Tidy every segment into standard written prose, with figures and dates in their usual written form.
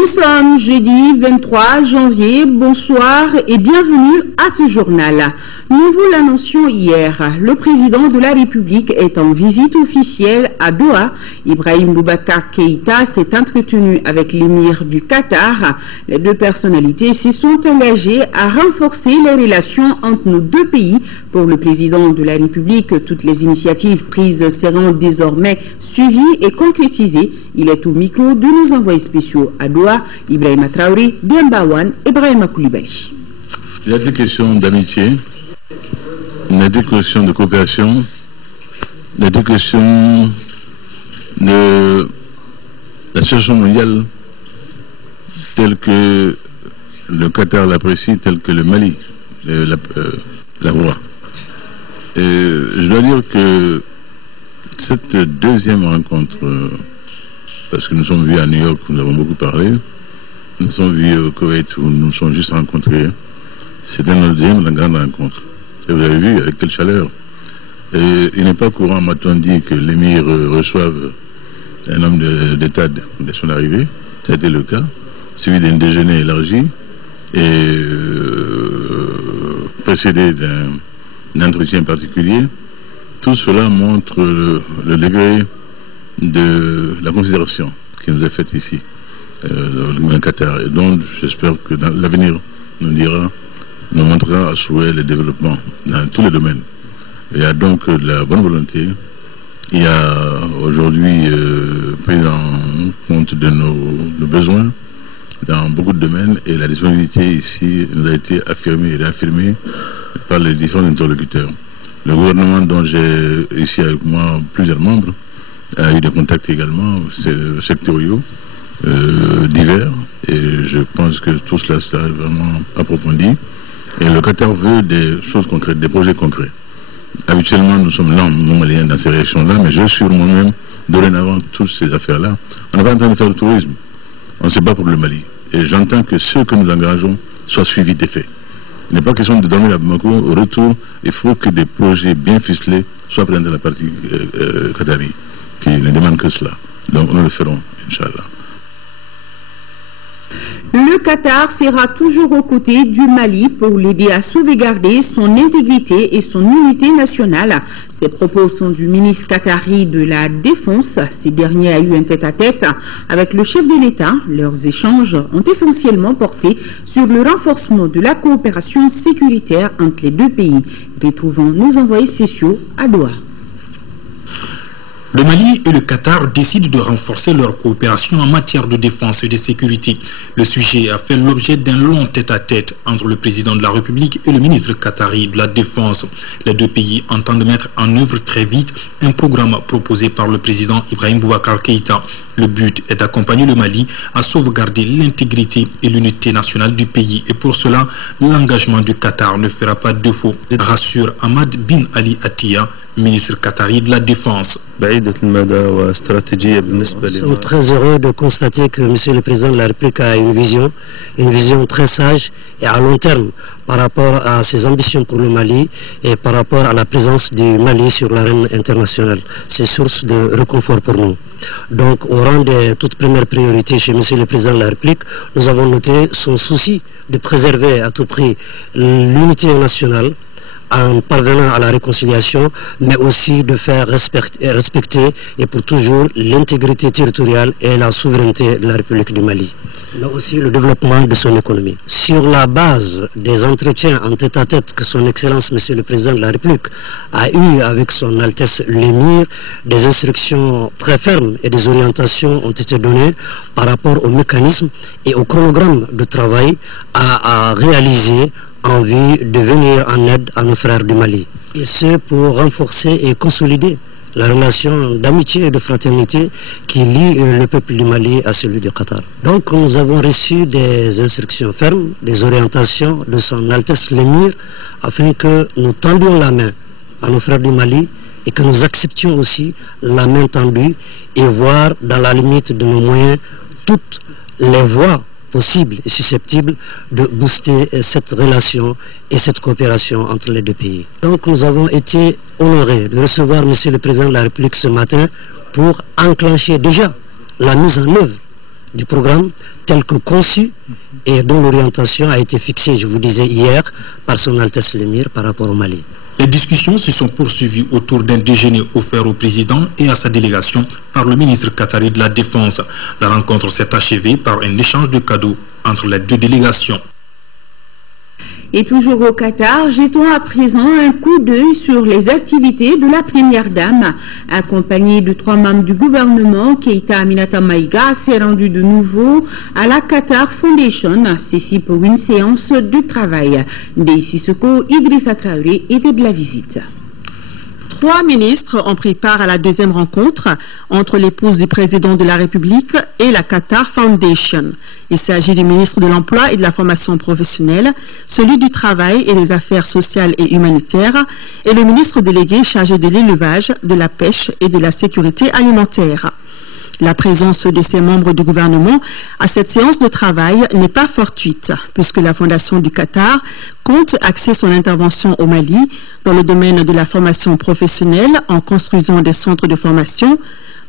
Nous sommes jeudi 23 janvier, bonsoir et bienvenue à ce journal. Nous vous l'annoncions hier, le président de la République est en visite officielle à Doha. Ibrahim Boubacar Keïta s'est entretenu avec l'émir du Qatar. Les deux personnalités s'y sont engagées à renforcer les relations entre nos deux pays. Pour le président de la République, toutes les initiatives prises seront désormais suivies et concrétisées. Il est au micro de nos envoyés spéciaux à Doha, Ibrahim Traoré, Dembawan et Ibrahim Koulibaly. Il y a des questions d'amitié, il y a des questions de coopération, il y a des questions de la situation mondiale telle que le Qatar l'apprécie, telle que le Mali la voit. Et je dois dire que cette deuxième rencontre, parce que nous sommes vus à New York, nous avons beaucoup parlé, nous sommes vus au Koweït où nous nous sommes juste rencontrés, c'était notre deuxième grande rencontre. Et vous avez vu avec quelle chaleur. Et il n'est pas courant, m'a-t-on dit, que l'émir reçoive un homme d'État dès son arrivée. Ça a été le cas, suivi d'un déjeuner élargi et précédé d'un entretien particulier. Tout cela montre le degré de la considération qui nous est faite ici, dans le Qatar. Et donc, j'espère que dans l'avenir nous montrera à souhait le développement dans tous les domaines. Il y a donc de la bonne volonté. Il y a aujourd'hui pris en compte de nos besoins dans beaucoup de domaines et la disponibilité ici nous a été affirmée et réaffirmée par les différents interlocuteurs. Le gouvernement dont j'ai ici avec moi plusieurs membres a eu des contacts également sectoriaux divers et je pense que tout cela sera vraiment approfondi et le Qatar veut des choses concrètes, des projets concrets. Habituellement nous sommes lents, nous Maliens, dans ces réactions-là, mais je suis moi-même dorénavant toutes ces affaires-là. On n'est pas en train de faire du tourisme, on ne se bat pour le Mali et j'entends que ceux que nous engageons soient suivis des faits. Il n'est pas question de dormir à Bamako. Au retour, il faut que des projets bien ficelés soient pris dans la partie qatari, qui ne demande que cela. Donc nous le ferons, Inch'Allah. Le Qatar sera toujours aux côtés du Mali pour l'aider à sauvegarder son intégrité et son unité nationale. Ces propos sont du ministre qatari de la Défense. Ces derniers a eu un tête-à-tête avec le chef de l'État. Leurs échanges ont essentiellement porté sur le renforcement de la coopération sécuritaire entre les deux pays. Retrouvons nos envoyés spéciaux à Doha. Le Mali et le Qatar décident de renforcer leur coopération en matière de défense et de sécurité. Le sujet a fait l'objet d'un long tête-à-tête entre le président de la République et le ministre qatari de la Défense. Les deux pays entendent mettre en œuvre très vite un programme proposé par le président Ibrahim Boubacar Keïta. Le but est d'accompagner le Mali à sauvegarder l'intégrité et l'unité nationale du pays. Et pour cela, l'engagement du Qatar ne fera pas défaut, rassure Ahmad Bin Ali Attia, ministre qatari de la Défense. Nous sommes très heureux de constater que M. le Président de la République a une vision très sage et à long terme par rapport à ses ambitions pour le Mali et par rapport à la présence du Mali sur l'arène internationale. C'est source de réconfort pour nous. Donc au rang des toutes premières priorités chez M. le Président de la République, nous avons noté son souci de préserver à tout prix l'unité nationale en parvenant à la réconciliation, mais aussi de faire respecter et pour toujours l'intégrité territoriale et la souveraineté de la République du Mali, mais aussi le développement de son économie. Sur la base des entretiens en tête-à-tête que son Excellence Monsieur le Président de la République a eu avec son Altesse l'Émir, des instructions très fermes et des orientations ont été données par rapport au mécanisme et au chronogramme de travail à réaliser en vue de venir en aide à nos frères du Mali. Et ce pour renforcer et consolider la relation d'amitié et de fraternité qui lie le peuple du Mali à celui du Qatar. Donc nous avons reçu des instructions fermes, des orientations de son Altesse l'Émir afin que nous tendions la main à nos frères du Mali et que nous acceptions aussi la main tendue et voir dans la limite de nos moyens toutes les voies possible et susceptible de booster cette relation et cette coopération entre les deux pays. Donc nous avons été honorés de recevoir M. le Président de la République ce matin pour enclencher déjà la mise en œuvre du programme tel que conçu et dont l'orientation a été fixée, je vous disais hier, par son Altesse l'Émir par rapport au Mali. Les discussions se sont poursuivies autour d'un déjeuner offert au président et à sa délégation par le ministre qatari de la Défense. La rencontre s'est achevée par un échange de cadeaux entre les deux délégations. Et toujours au Qatar, jetons à présent un coup d'œil sur les activités de la première dame. Accompagnée de 3 membres du gouvernement, Keïta Aminata Maïga s'est rendue de nouveau à la Qatar Foundation, ceci pour une séance de travail. Ndeye Sissoko, Idrissa Traoré était de la visite. 3 ministres ont pris part à la deuxième rencontre entre l'épouse du président de la République et la Qatar Foundation. Il s'agit du ministre de l'Emploi et de la Formation professionnelle, celui du Travail et des Affaires sociales et humanitaires et le ministre délégué chargé de l'élevage, de la pêche et de la sécurité alimentaire. La présence de ces membres du gouvernement à cette séance de travail n'est pas fortuite, puisque la Fondation du Qatar compte axer son intervention au Mali dans le domaine de la formation professionnelle en construisant des centres de formation,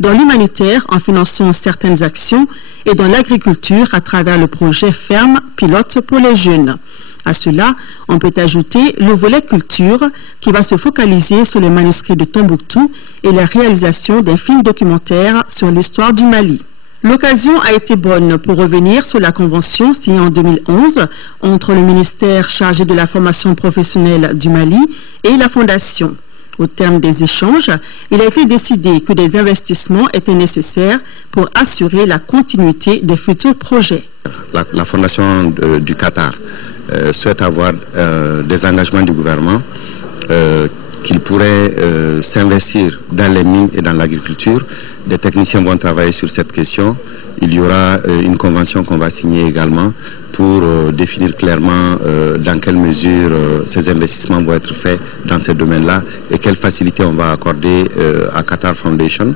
dans l'humanitaire en finançant certaines actions et dans l'agriculture à travers le projet Ferme Pilote pour les jeunes. À cela, on peut ajouter le volet culture qui va se focaliser sur les manuscrits de Tombouctou et la réalisation d'un film documentaire sur l'histoire du Mali. L'occasion a été bonne pour revenir sur la convention signée en 2011 entre le ministère chargé de la formation professionnelle du Mali et la Fondation. Au terme des échanges, il a été décidé que des investissements étaient nécessaires pour assurer la continuité des futurs projets. La Fondation du Qatar souhaite avoir des engagements du gouvernement qu'il pourrait s'investir dans les mines et dans l'agriculture. Des techniciens vont travailler sur cette question. Il y aura une convention qu'on va signer également pour définir clairement dans quelle mesure ces investissements vont être faits dans ces domaines-là et quelles facilités on va accorder à Qatar Foundation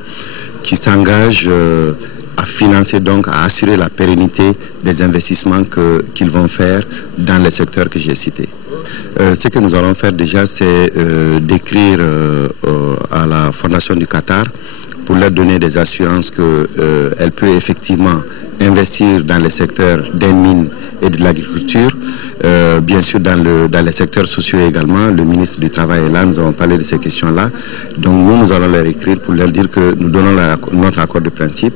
qui s'engage à financer, donc à assurer la pérennité des investissements qu'ils vont faire dans les secteurs que j'ai cités. Ce que nous allons faire déjà, c'est d'écrire à la Fondation du Qatar pour leur donner des assurances qu'elle peut effectivement investir dans les secteurs des mines et de l'agriculture, bien sûr dans les secteurs sociaux également. Le ministre du Travail est là, nous avons parlé de ces questions-là. Donc nous allons leur écrire pour leur dire que nous donnons notre accord de principe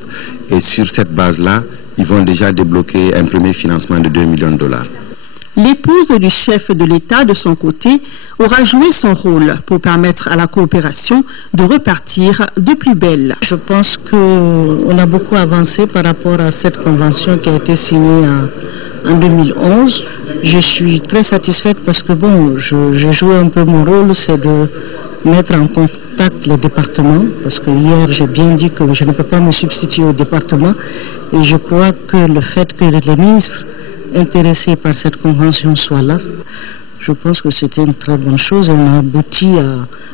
et sur cette base-là, ils vont déjà débloquer un premier financement de 2 millions de dollars. L'épouse du chef de l'État, de son côté, aura joué son rôle pour permettre à la coopération de repartir de plus belle. Je pense qu'on a beaucoup avancé par rapport à cette convention qui a été signée en 2011. Je suis très satisfaite parce que bon, j'ai joué un peu mon rôle, c'est de mettre en contact les départements, parce que hier j'ai bien dit que je ne peux pas me substituer au département et je crois que le fait que les ministres intéressés par cette convention soient là, je pense que c'était une très bonne chose. On a abouti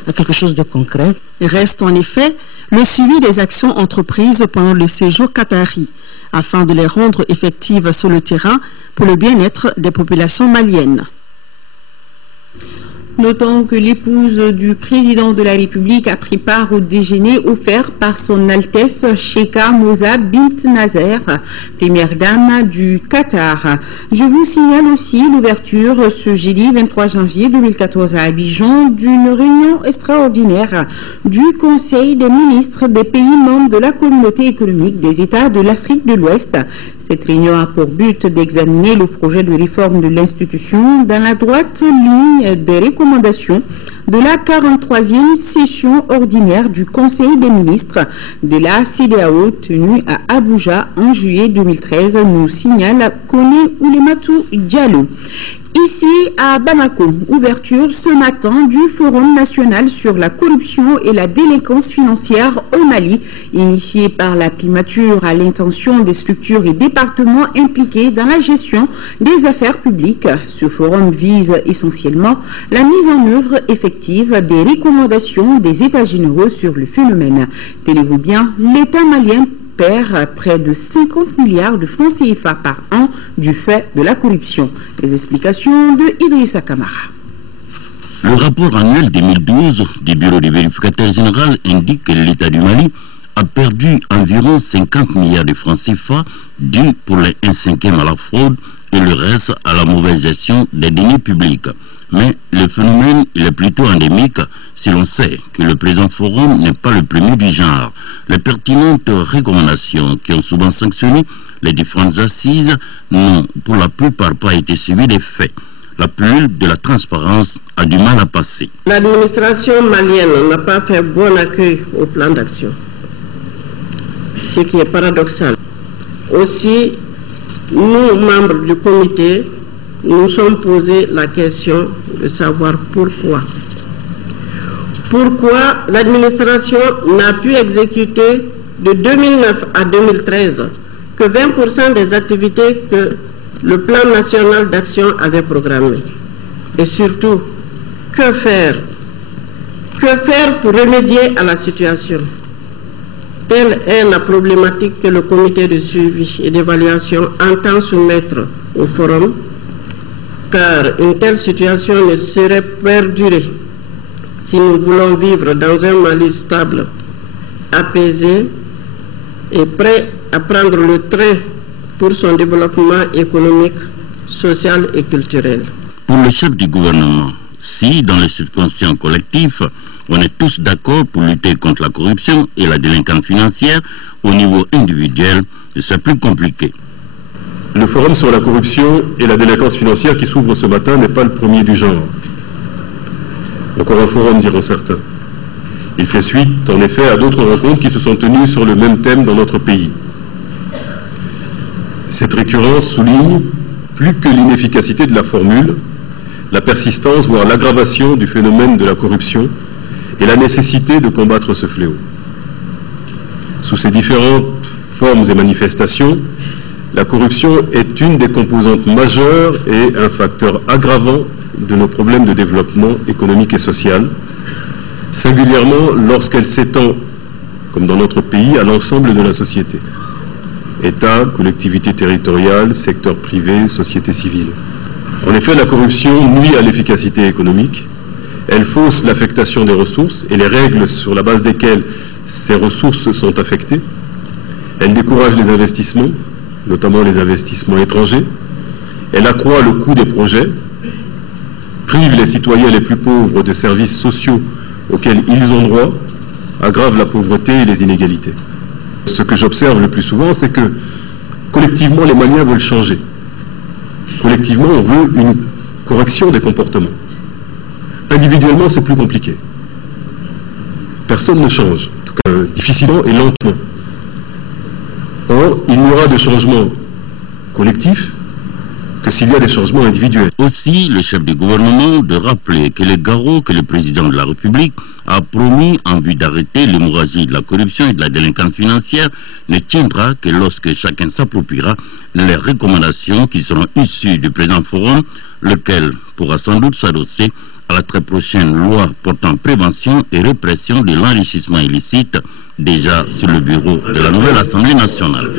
à quelque chose de concret. Reste en effet le suivi des actions entreprises pendant le séjour qatari, afin de les rendre effectives sur le terrain pour le bien-être des populations maliennes. Notons que l'épouse du président de la République a pris part au déjeuner offert par son Altesse Sheikha Moza bint Nasser, première dame du Qatar. Je vous signale aussi l'ouverture ce jeudi 23 janvier 2014 à Abidjan d'une réunion extraordinaire du Conseil des ministres des pays membres de la Communauté économique des États de l'Afrique de l'Ouest. Cette réunion a pour but d'examiner le projet de réforme de l'institution dans la droite ligne des recommandations de la 43e session ordinaire du Conseil des ministres de la CEDEAO tenue à Abuja en juillet 2013, nous signale Kone Oulematou Diallo. Ici à Bamako, ouverture ce matin du Forum national sur la corruption et la délinquance financière au Mali, initié par la primature à l'intention des structures et départements impliqués dans la gestion des affaires publiques. Ce forum vise essentiellement la mise en œuvre effective des recommandations des États généraux sur le phénomène. Tenez-vous bien, l'État malien perd près de 50 milliards de francs CFA par an du fait de la corruption. Les explications de Idrissa Kamara. Le rapport annuel 2012 du Bureau du vérificateur général indique que l'État du Mali a perdu environ 50 milliards de francs CFA dus pour les 1/5 à la fraude et le reste à la mauvaise gestion des deniers publics. Mais le phénomène il est plutôt endémique si l'on sait que le présent forum n'est pas le premier du genre. Les pertinentes recommandations qui ont souvent sanctionné les différentes assises n'ont pour la plupart pas été suivies des faits. La pilule de la transparence a du mal à passer. L'administration malienne n'a pas fait bon accueil au plan d'action, ce qui est paradoxal. Aussi, nous, membres du comité, nous sommes posé la question de savoir pourquoi. Pourquoi l'administration n'a pu exécuter de 2009 à 2013 que 20% des activités que le plan national d'action avait programmées. Et surtout, que faire? Que faire pour remédier à la situation? Telle est la problématique que le comité de suivi et d'évaluation entend soumettre au forum, car une telle situation ne saurait perdurer si nous voulons vivre dans un Mali stable, apaisé et prêt à prendre le train pour son développement économique, social et culturel. Pour le chef du gouvernement, si dans le subconscient collectif, on est tous d'accord pour lutter contre la corruption et la délinquance financière, au niveau individuel, c'est plus compliqué. Le forum sur la corruption et la délinquance financière qui s'ouvre ce matin n'est pas le premier du genre. Encore un forum, diront certains. Il fait suite, en effet, à d'autres rencontres qui se sont tenues sur le même thème dans notre pays. Cette récurrence souligne, plus que l'inefficacité de la formule, la persistance, voire l'aggravation du phénomène de la corruption et la nécessité de combattre ce fléau. Sous ses différentes formes et manifestations, la corruption est une des composantes majeures et un facteur aggravant de nos problèmes de développement économique et social, singulièrement lorsqu'elle s'étend, comme dans notre pays, à l'ensemble de la société. État, collectivités territoriales, secteur privé, société civile. En effet, la corruption nuit à l'efficacité économique, elle fausse l'affectation des ressources et les règles sur la base desquelles ces ressources sont affectées, elle décourage les investissements, notamment les investissements étrangers, elle accroît le coût des projets, prive les citoyens les plus pauvres de services sociaux auxquels ils ont droit, aggrave la pauvreté et les inégalités. Ce que j'observe le plus souvent, c'est que collectivement, les Maliens veulent changer. Collectivement, on veut une correction des comportements. Individuellement, c'est plus compliqué. Personne ne change, en tout cas difficilement et lentement. Or, il n'y aura de changement collectif que s'il y a des changements individuels. Aussi, le chef du gouvernement de rappeler que les garrots que le président de la République a promis en vue d'arrêter l'hémorragie de la corruption et de la délinquance financière ne tiendra que lorsque chacun s'appropriera les recommandations qui seront issues du présent forum, lequel pourra sans doute s'adosser à la très prochaine loi portant prévention et répression de l'enrichissement illicite, déjà sur le bureau de la nouvelle Assemblée nationale.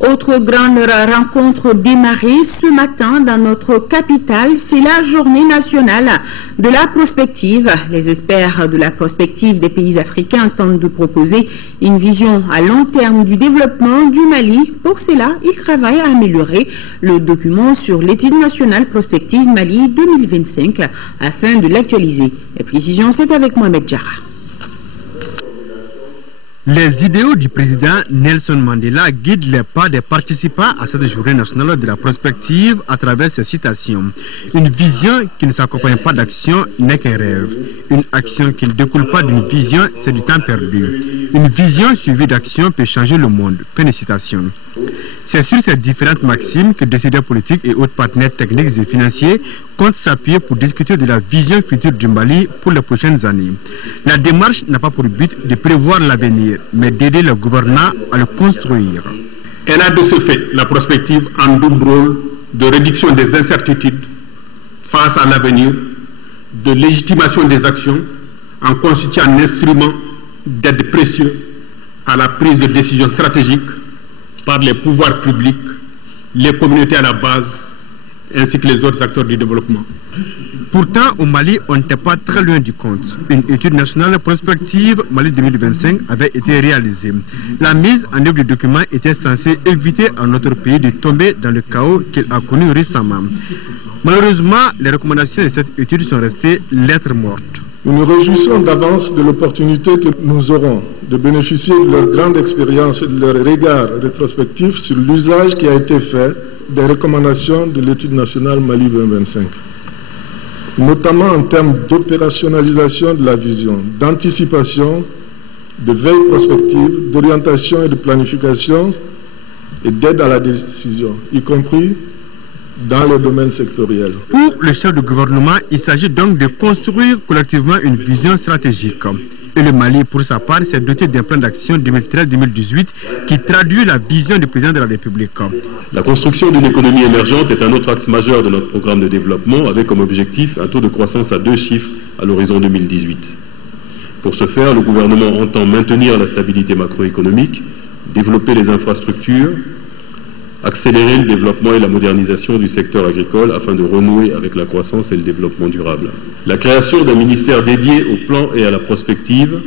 Autre grande rencontre démarrée ce matin dans notre capitale, c'est la journée nationale de la prospective. Les experts de la prospective des pays africains tentent de proposer une vision à long terme du développement du Mali. Pour cela, ils travaillent à améliorer le document sur l'étude nationale prospective Mali 2025 afin de l'actualiser. Les précisions, c'est avec Mohamed Diarra. Les idéaux du président Nelson Mandela guident les pas des participants à cette journée nationale de la prospective à travers ces citations. Une vision qui ne s'accompagne pas d'action n'est qu'un rêve. Une action qui ne découle pas d'une vision, c'est du temps perdu. Une vision suivie d'action peut changer le monde. Fin de citation. C'est sur ces différentes maximes que décideurs politiques et autres partenaires techniques et financiers comptent s'appuyer pour discuter de la vision future du Mali pour les prochaines années. La démarche n'a pas pour but de prévoir l'avenir, mais d'aider le gouvernant à le construire. Elle a de ce fait la prospective en double rôle de réduction des incertitudes face à l'avenir, de légitimation des actions en constituant un instrument d'aide précieux à la prise de décisions stratégiques par les pouvoirs publics, les communautés à la base ainsi que les autres acteurs du développement. Pourtant, au Mali, on n'était pas très loin du compte. Une étude nationale prospective Mali 2025 avait été réalisée. La mise en œuvre du document était censée éviter à notre pays de tomber dans le chaos qu'il a connu récemment. Malheureusement, les recommandations de cette étude sont restées lettres mortes. Nous nous réjouissons d'avance de l'opportunité que nous aurons de bénéficier de leur grande expérience et de leur regard rétrospectif sur l'usage qui a été fait des recommandations de l'étude nationale Mali 2025. Notamment en termes d'opérationnalisation de la vision, d'anticipation, de veille prospective, d'orientation et de planification et d'aide à la décision, y compris dans les domaines sectoriels. Pour le chef de gouvernement, il s'agit donc de construire collectivement une vision stratégique. Et le Mali, pour sa part, s'est doté d'un plan d'action 2013-2018 qui traduit la vision du président de la République. La construction d'une économie émergente est un autre axe majeur de notre programme de développement, avec comme objectif un taux de croissance à 2 chiffres à l'horizon 2018. Pour ce faire, le gouvernement entend maintenir la stabilité macroéconomique, développer les infrastructures, accélérer le développement et la modernisation du secteur agricole afin de renouer avec la croissance et le développement durable. La création d'un ministère dédié au plan et à la prospective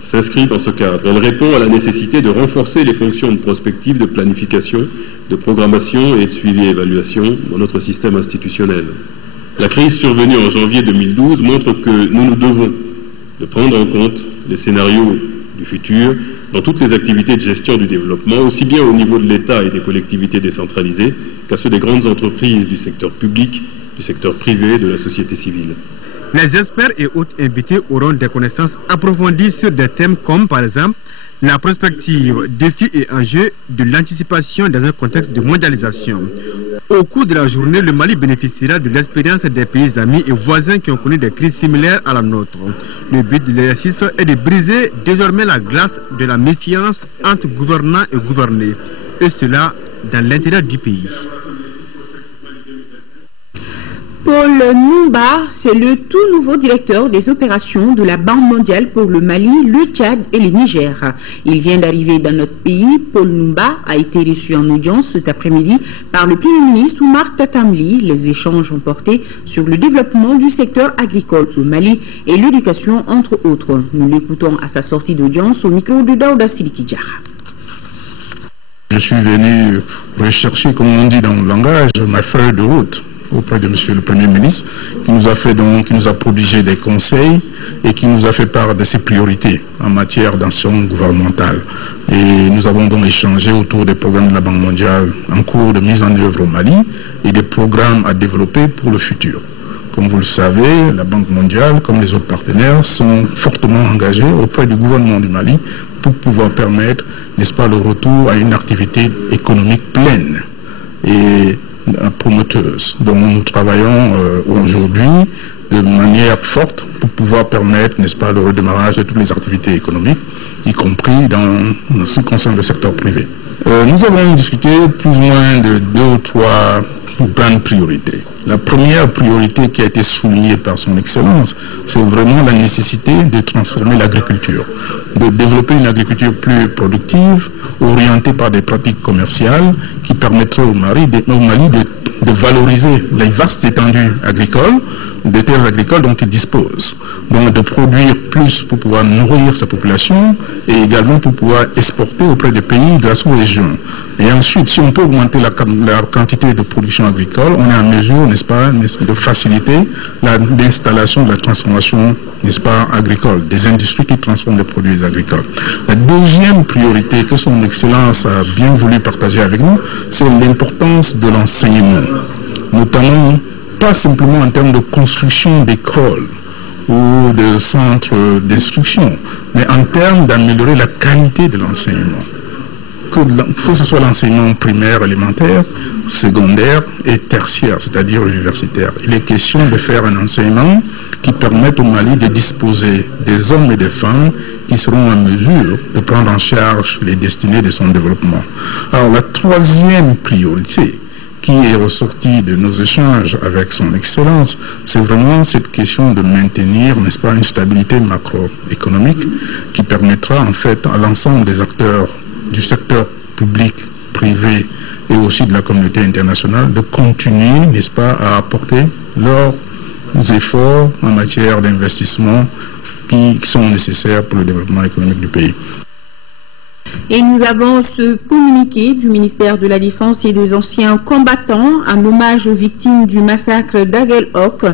s'inscrit dans ce cadre. Elle répond à la nécessité de renforcer les fonctions de prospective, de planification, de programmation et de suivi et évaluation dans notre système institutionnel. La crise survenue en janvier 2012 montre que nous nous devons de prendre en compte les scénarios du futur dans toutes les activités de gestion du développement, aussi bien au niveau de l'État et des collectivités décentralisées qu'à ceux des grandes entreprises du secteur public, du secteur privé, de la société civile. Les experts et autres invités auront des connaissances approfondies sur des thèmes comme par exemple la prospective, défis et enjeux de l'anticipation dans un contexte de mondialisation. Au cours de la journée, le Mali bénéficiera de l'expérience des pays amis et voisins qui ont connu des crises similaires à la nôtre. Le but de l'exercice est de briser désormais la glace de la méfiance entre gouvernants et gouvernés, et cela dans l'intérêt du pays. Paul Numba, c'est le tout nouveau directeur des opérations de la Banque mondiale pour le Mali, le Tchad et le Niger. Il vient d'arriver dans notre pays. Paul Numba a été reçu en audience cet après-midi par le Premier ministre Oumar Tatamli. Les échanges ont porté sur le développement du secteur agricole au Mali et l'éducation, entre autres. Nous l'écoutons à sa sortie d'audience au micro de Daouda Sidiki Diarra. Je suis venu rechercher, comme on dit dans le langage, ma feuille de route auprès de Monsieur le Premier ministre, qui nous a prodigé des conseils et qui nous a fait part de ses priorités en matière d'action gouvernementale. Et nous avons donc échangé autour des programmes de la Banque mondiale en cours de mise en œuvre au Mali et des programmes à développer pour le futur. Comme vous le savez, la Banque mondiale, comme les autres partenaires, sont fortement engagés auprès du gouvernement du Mali pour pouvoir permettre, n'est-ce pas, le retour à une activité économique pleine et promoteuse. Donc nous travaillons aujourd'hui de manière forte pour pouvoir permettre, n'est-ce pas, le redémarrage de toutes les activités économiques, y compris dans ce qui concerne le secteur privé. Nous avons discuté plus ou moins de 2 ou 3 plans de priorité. La première priorité qui a été soulignée par son Excellence, c'est vraiment la nécessité de transformer l'agriculture, de développer une agriculture plus productive, orientée par des pratiques commerciales qui permettraient au Mali de valoriser les vastes étendues agricoles, des terres agricoles dont il dispose. Donc de produire plus pour pouvoir nourrir sa population et également pour pouvoir exporter auprès des pays de la sous-région. Et ensuite, si on peut augmenter la quantité de production agricole, on est en mesure, n'est-ce pas, de faciliter l'installation de la transformation, n'est-ce pas, agricole, des industries qui transforment les produits agricoles. La deuxième priorité que son Excellence a bien voulu partager avec nous, c'est l'importance de l'enseignement, notamment pas simplement en termes de construction d'écoles ou de centres d'instruction, mais en termes d'améliorer la qualité de l'enseignement. Que ce soit l'enseignement primaire, élémentaire, secondaire et tertiaire, c'est-à-dire universitaire. Il est question de faire un enseignement qui permette au Mali de disposer des hommes et des femmes qui seront en mesure de prendre en charge les destinées de son développement. Alors la troisième priorité qui est ressortie de nos échanges avec son Excellence, c'est vraiment cette question de maintenir, n'est-ce pas, une stabilité macroéconomique qui permettra en fait à l'ensemble des acteurs du secteur public privés et aussi de la communauté internationale de continuer, n'est-ce pas, à apporter leurs efforts en matière d'investissement qui sont nécessaires pour le développement économique du pays. Et nous avons ce communiqué du ministère de la Défense et des anciens combattants en hommage aux victimes du massacre d'Aguelhok.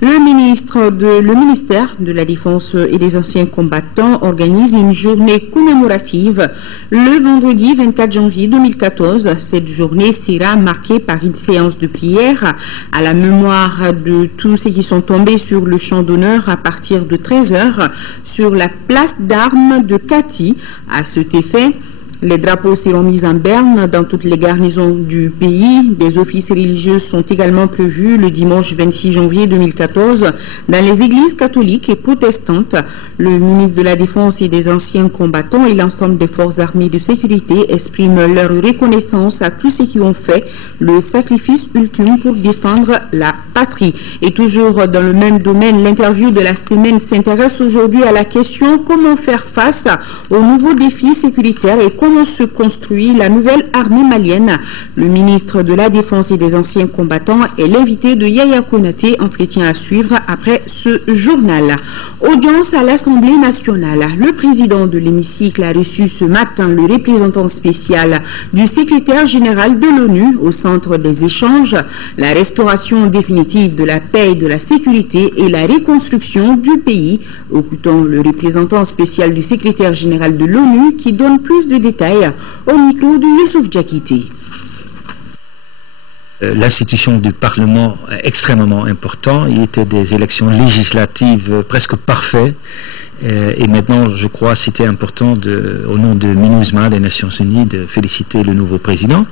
Le ministère de la Défense et des anciens combattants organise une journée commémorative le vendredi 24 janvier 2014. Cette journée sera marquée par une séance de prière à la mémoire de tous ceux qui sont tombés sur le champ d'honneur à partir de 13h sur la place d'armes de Kati. À cet effet, les drapeaux seront mis en berne dans toutes les garnisons du pays. Des offices religieux sont également prévus le dimanche 26 janvier 2014 dans les églises catholiques et protestantes. Le ministre de la Défense et des anciens combattants et l'ensemble des forces armées de sécurité expriment leur reconnaissance à tous ceux qui ont fait le sacrifice ultime pour défendre la patrie. Et toujours dans le même domaine, l'interview de la semaine s'intéresse aujourd'hui à la question comment faire face aux nouveaux défis sécuritaires et comment se construit la nouvelle armée malienne. Le ministre de la Défense et des anciens combattants est l'invité de Yaya Konaté, entretien à suivre après ce journal. Audience à l'Assemblée nationale. Le président de l'hémicycle a reçu ce matin le représentant spécial du secrétaire général de l'ONU au centre des échanges, la restauration définitive de la paix et de la sécurité et la reconstruction du pays. Écoutons le représentant spécial du secrétaire général de l'ONU qui donne plus de détails au micro de Youssouf Diakité. L'institution du Parlement est extrêmement importante. Il était des élections législatives presque parfaites. Et maintenant, je crois que c'était important, au nom de MINUSMA des Nations Unies, de féliciter le nouveau président.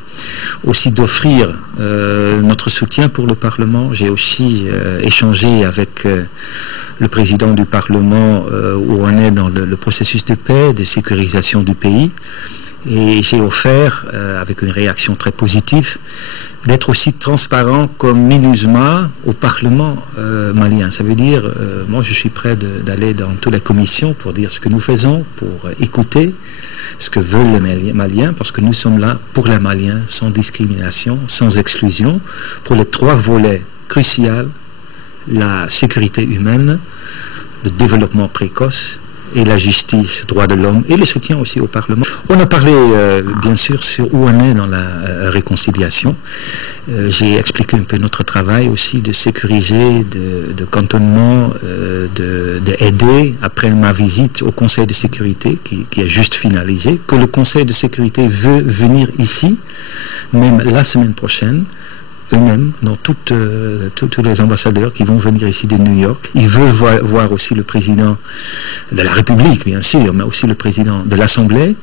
Aussi d'offrir notre soutien pour le Parlement. J'ai aussi échangé avec le président du Parlement où on est dans le processus de paix, de sécurisation du pays. Et j'ai offert, avec une réaction très positive, d'être aussi transparent comme MINUSMA au Parlement malien. Ça veut dire, moi je suis prêt d'aller dans toutes les commissions pour dire ce que nous faisons, pour écouter ce que veulent les Maliens, parce que nous sommes là pour les Maliens, sans discrimination, sans exclusion, pour les trois volets cruciaux, la sécurité humaine, le développement précoce et la justice, droits de l'homme et le soutien aussi au Parlement. On a parlé bien sûr sur où on est dans la réconciliation. J'ai expliqué un peu notre travail aussi de sécuriser, de cantonnement, d'aider après ma visite au Conseil de sécurité qui est juste finalisé, que le Conseil de sécurité veut venir ici, même la semaine prochaine, eux-mêmes, dans tous les ambassadeurs qui vont venir ici de New York. Ils veulent voir aussi le président de la République, bien sûr, mais aussi le président de l'Assemblée,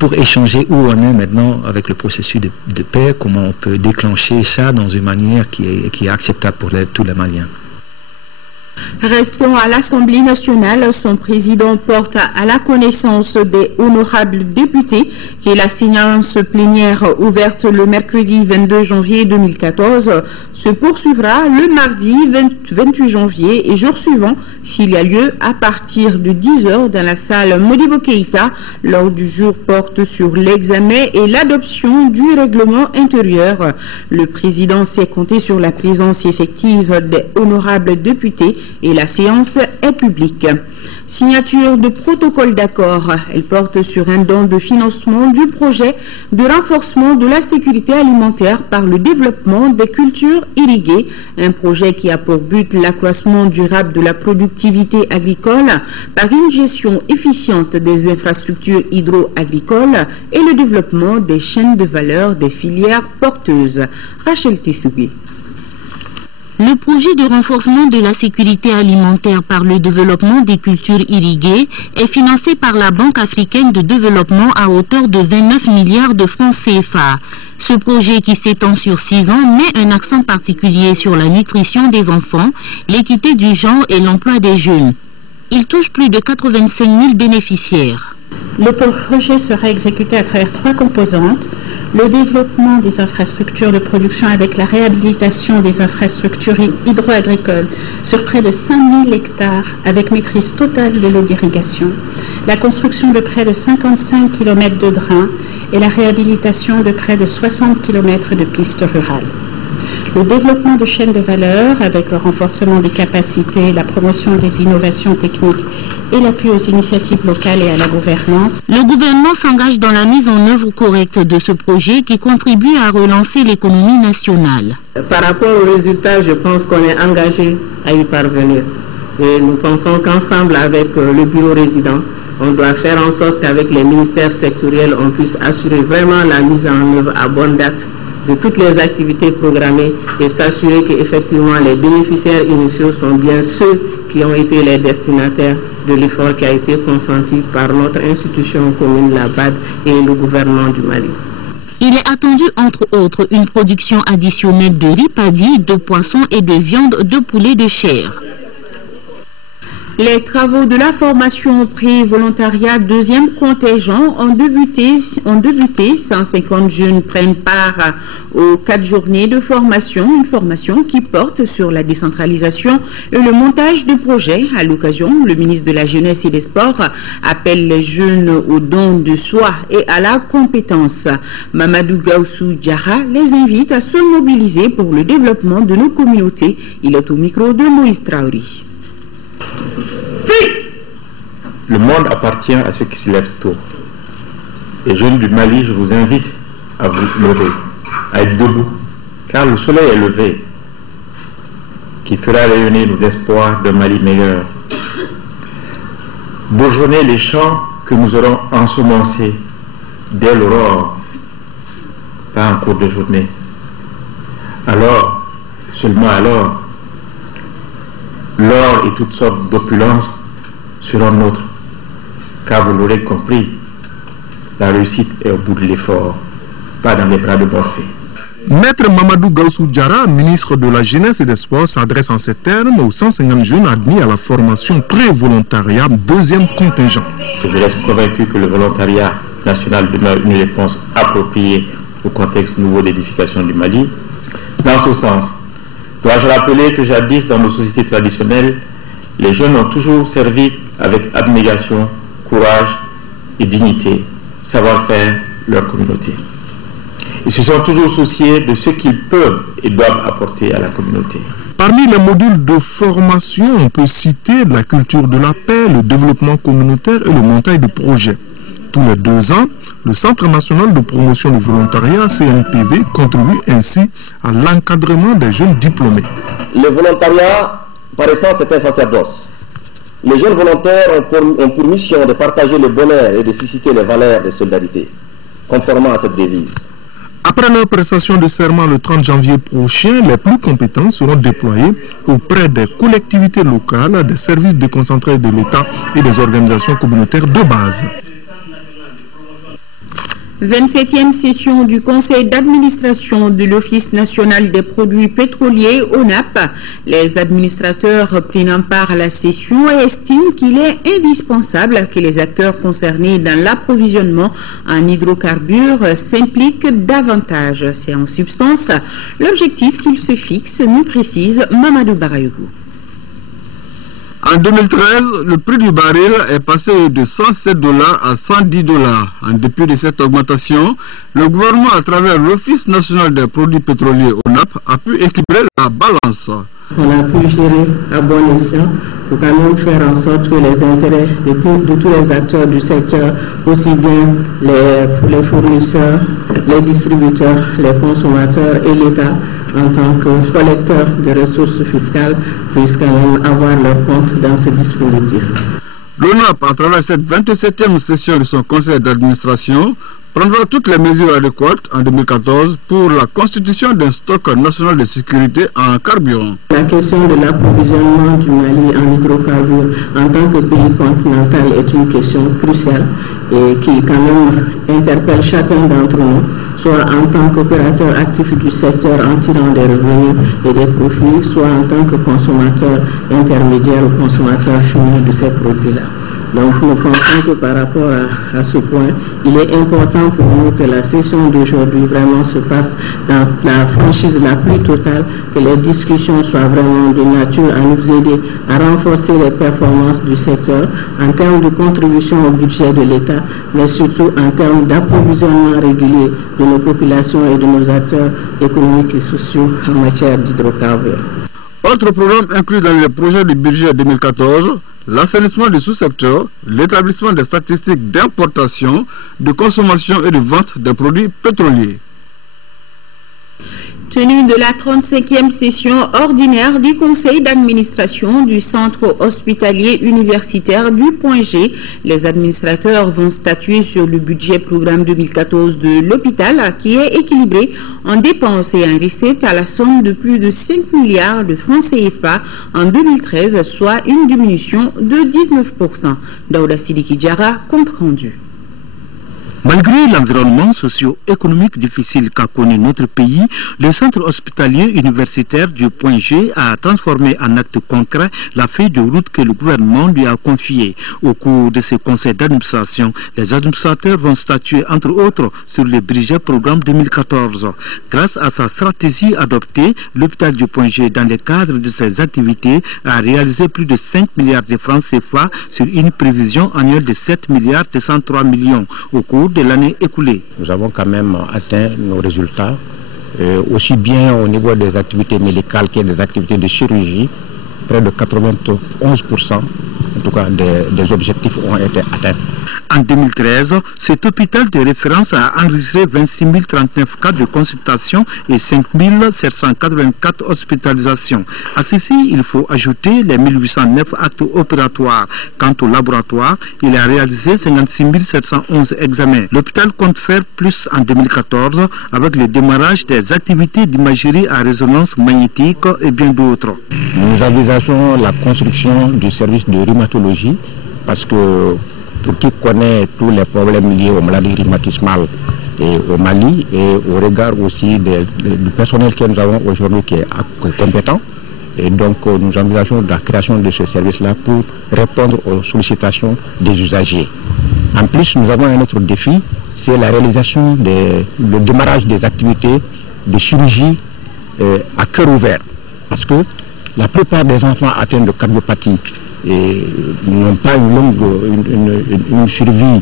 pour échanger où on est maintenant avec le processus de paix, comment on peut déclencher ça dans une manière qui est acceptable pour tous les Maliens. Restons à l'Assemblée nationale. Son président porte à la connaissance des honorables députés que la séance plénière ouverte le mercredi 22 janvier 2014 se poursuivra le mardi 28 janvier et jour suivant, s'il y a lieu, à partir de 10h dans la salle Modibo Keïta. L'ordre du jour porte sur l'examen et l'adoption du règlement intérieur. Le président s'est compté sur la présence effective des honorables députés et la séance est publique. Signature de protocole d'accord. Elle porte sur un don de financement du projet de renforcement de la sécurité alimentaire par le développement des cultures irriguées. Un projet qui a pour but l'accroissement durable de la productivité agricole par une gestion efficiente des infrastructures hydro-agricoles et le développement des chaînes de valeur des filières porteuses. Rachel Tissoué. Le projet de renforcement de la sécurité alimentaire par le développement des cultures irriguées est financé par la Banque africaine de développement à hauteur de 29 milliards de francs CFA. Ce projet qui s'étend sur 6 ans met un accent particulier sur la nutrition des enfants, l'équité du genre et l'emploi des jeunes. Il touche plus de 85 000 bénéficiaires. Le projet sera exécuté à travers 3 composantes. le développement des infrastructures de production avec la réhabilitation des infrastructures hydro-agricoles sur près de 5000 hectares avec maîtrise totale de l'eau d'irrigation, la construction de près de 55 km de drains et la réhabilitation de près de 60 km de pistes rurales. Le développement de chaînes de valeur avec le renforcement des capacités, la promotion des innovations techniques et l'appui aux initiatives locales et à la gouvernance. Le gouvernement s'engage dans la mise en œuvre correcte de ce projet qui contribue à relancer l'économie nationale. Par rapport aux résultats, je pense qu'on est engagé à y parvenir. Et nous pensons qu'ensemble avec le bureau résident, on doit faire en sorte qu'avec les ministères sectoriels, on puisse assurer vraiment la mise en œuvre à bonne date de toutes les activités programmées et s'assurer qu'effectivement les bénéficiaires initiaux sont bien ceux qui ont été les destinataires de l'effort qui a été consenti par notre institution commune, la BAD, et le gouvernement du Mali. Il est attendu entre autres une production additionnelle de riz paddy, de poisson et de viande de poulet de chair. Les travaux de la formation pré-volontariat deuxième contingent ont débuté. 150 jeunes prennent part aux 4 journées de formation, une formation qui porte sur la décentralisation et le montage de projets. À l'occasion, le ministre de la Jeunesse et des Sports appelle les jeunes au don de soi et à la compétence. Mamadou Gaussou Diarra les invite à se mobiliser pour le développement de nos communautés. Il est au micro de Moïse Traoré. Le monde appartient à ceux qui se lèvent tôt. Les jeunes du Mali, je vous invite à vous lever, à être debout, car le soleil est levé, qui fera rayonner nos espoirs d'un Mali meilleur. Bourgeonner les champs que nous aurons ensemencés dès l'aurore, pas en cours de journée. Alors, seulement alors, l'or et toutes sortes d'opulences seront nôtres, car vous l'aurez compris, la réussite est au bout de l'effort, pas dans les bras de Morphée. Maître Mamadou Gaussou Diarra, ministre de la Jeunesse et des Sports, s'adresse en ces termes aux 150 jeunes admis à la formation pré-volontariat deuxième contingent. Je reste convaincu que le volontariat national demeure une réponse appropriée au contexte nouveau d'édification du Mali. Dans ce sens, dois-je rappeler que jadis, dans nos sociétés traditionnelles, les jeunes ont toujours servi avec abnégation, courage et dignité, savoir-faire leur communauté. Ils se sont toujours souciés de ce qu'ils peuvent et doivent apporter à la communauté. Parmi les modules de formation, on peut citer la culture de la paix, le développement communautaire et le montage de projets. Tous les 2 ans, le Centre national de promotion du volontariat, CNPV, contribue ainsi à l'encadrement des jeunes diplômés. Le volontariat, par essence, c'est un sacerdoce. Les jeunes volontaires ont pour mission de partager le bonheur et de susciter les valeurs de solidarité, conformément à cette devise. Après leur prestation de serment le 30 janvier prochain, les plus compétents seront déployés auprès des collectivités locales, des services déconcentrés de l'État et des organisations communautaires de base. 27e session du Conseil d'administration de l'Office national des produits pétroliers, ONAP. Les administrateurs prenant part à la session estiment qu'il est indispensable que les acteurs concernés dans l'approvisionnement en hydrocarbures s'impliquent davantage. C'est en substance l'objectif qu'ils se fixent, nous précise Mamadou Barayogou. En 2013, le prix du baril est passé de 107 $ à 110 $. En dépit de cette augmentation, le gouvernement, à travers l'Office national des produits pétroliers ONAP, a pu équilibrer la balance. On a pu gérer à bon escient pour quand même faire en sorte que les intérêts de tous les acteurs du secteur, aussi bien les fournisseurs, les distributeurs, les consommateurs et l'État, en tant que collecteur de ressources fiscales, puissent quand même avoir leur compte dans ce dispositif. L'ONAP, à travers cette 27e session de son conseil d'administration, prendra toutes les mesures adéquates en 2014 pour la constitution d'un stock national de sécurité en carburant. La question de l'approvisionnement du Mali en hydrocarbures en tant que pays continental est une question cruciale et qui quand même interpelle chacun d'entre nous, soit en tant qu'opérateur actif du secteur en tirant des revenus et des profits, soit en tant que consommateur intermédiaire ou consommateur fini de ces produits-là. Donc nous pensons que par rapport à ce point, il est important pour nous que la session d'aujourd'hui vraiment se passe dans la franchise la plus totale, que les discussions soient vraiment de nature à nous aider à renforcer les performances du secteur en termes de contribution au budget de l'État, mais surtout en termes d'approvisionnement régulier de nos populations et de nos acteurs économiques et sociaux en matière d'hydrocarbures. Autre programme inclus dans le projet du budget 2014, l'assainissement du sous-secteur, l'établissement des statistiques d'importation, de consommation et de vente des produits pétroliers. Tenue de la 35e session ordinaire du conseil d'administration du centre hospitalier universitaire du Point G, les administrateurs vont statuer sur le budget programme 2014 de l'hôpital qui est équilibré en dépenses et en recettes à la somme de plus de 5 milliards de francs CFA en 2013, soit une diminution de 19%. Daouda Sidiki Diarra, compte rendu. Malgré l'environnement socio-économique difficile qu'a connu notre pays, le centre hospitalier universitaire du Point G a transformé en acte concret la feuille de route que le gouvernement lui a confiée. Au cours de ce conseil d'administration, les administrateurs vont statuer entre autres sur le budget programme 2014. Grâce à sa stratégie adoptée, l'hôpital du Point G, dans le cadre de ses activités, a réalisé plus de 5 milliards de francs CFA sur une prévision annuelle de 7 milliards 203 millions au cours de l'année écoulée. Nous avons quand même atteint nos résultats, aussi bien au niveau des activités médicales que des activités de chirurgie. Près de 91%, en tout cas, des objectifs ont été atteints. En 2013, cet hôpital de référence a enregistré 26 039 cas de consultation et 5 784 hospitalisations. À ceci, il faut ajouter les 1809 actes opératoires. Quant au laboratoire, il a réalisé 56 711 examens. L'hôpital compte faire plus en 2014 avec le démarrage des activités d'imagerie à résonance magnétique et bien d'autres. Nous envisageons la construction du service de rhumatologie parce que pour qui connaît tous les problèmes liés aux maladies rhumatismales et au Mali et au regard aussi du personnel que nous avons aujourd'hui qui est compétent. Et donc nous envisageons la création de ce service-là pour répondre aux sollicitations des usagers. En plus, nous avons un autre défi, c'est la réalisation le démarrage des activités de chirurgie à cœur ouvert. Parce que la plupart des enfants atteints de cardiopathie n'ont pas une survie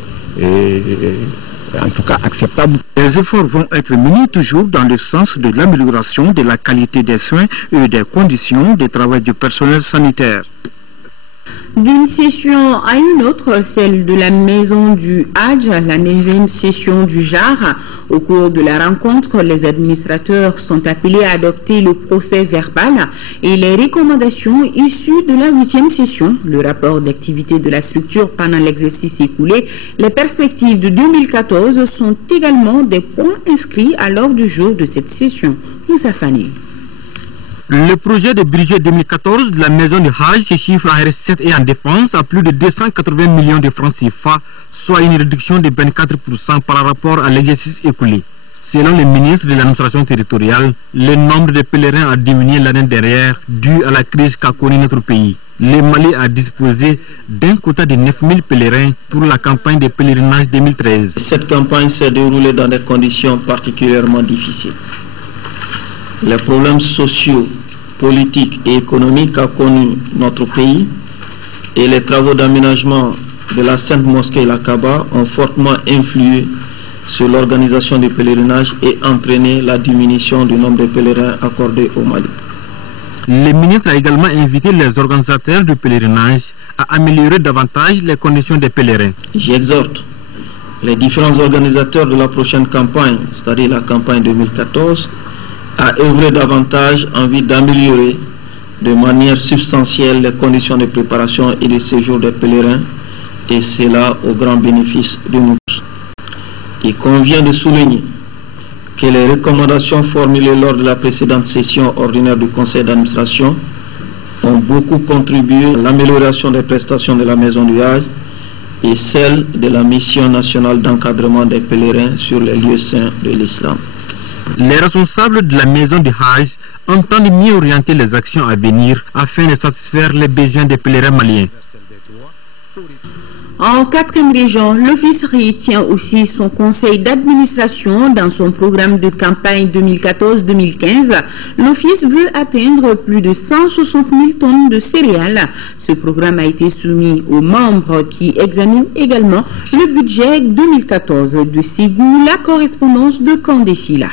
en tout cas acceptable. Les efforts vont être menés toujours dans le sens de l'amélioration de la qualité des soins et des conditions de travail du personnel sanitaire. D'une session à une autre, celle de la maison du Hadj, la 9e session du JAR. Au cours de la rencontre, les administrateurs sont appelés à adopter le procès verbal et les recommandations issues de la 8e session, le rapport d'activité de la structure pendant l'exercice écoulé. Les perspectives de 2014 sont également des points inscrits à l'ordre du jour de cette session. Moussa Fani. Le projet de budget 2014 de la maison du Hajj se chiffre en recettes et en dépenses à plus de 280 millions de francs CFA, soit une réduction de 24% par rapport à l'exercice écoulé. Selon le ministre de l'administration territoriale, le nombre de pèlerins a diminué l'année dernière dû à la crise qu'a connue notre pays. Le Mali a disposé d'un quota de 9000 pèlerins pour la campagne de pèlerinage 2013. Cette campagne s'est déroulée dans des conditions particulièrement difficiles. Les problèmes sociaux, politiques et économiques qu'a connu notre pays et les travaux d'aménagement de la Sainte Mosquée La Kaaba ont fortement influé sur l'organisation du pèlerinage et entraîné la diminution du nombre de pèlerins accordés au Mali. Le ministre a également invité les organisateurs du pèlerinage à améliorer davantage les conditions des pèlerins. J'exhorte les différents organisateurs de la prochaine campagne, c'est-à-dire la campagne 2014, à œuvrer davantage en vue d'améliorer de manière substantielle les conditions de préparation et de séjour des pèlerins, et cela au grand bénéfice de nous tous. Il convient de souligner que les recommandations formulées lors de la précédente session ordinaire du conseil d'administration ont beaucoup contribué à l'amélioration des prestations de la maison du Hajj et celle de la mission nationale d'encadrement des pèlerins sur les lieux saints de l'islam. Les responsables de la maison du Hajj entendent mieux orienter les actions à venir afin de satisfaire les besoins des pèlerins maliens. En quatrième région, l'Office retient aussi son conseil d'administration dans son programme de campagne 2014-2015. L'Office veut atteindre plus de 160 000 tonnes de céréales. Ce programme a été soumis aux membres qui examinent également le budget 2014 de Ségou, la correspondance de Kandesila.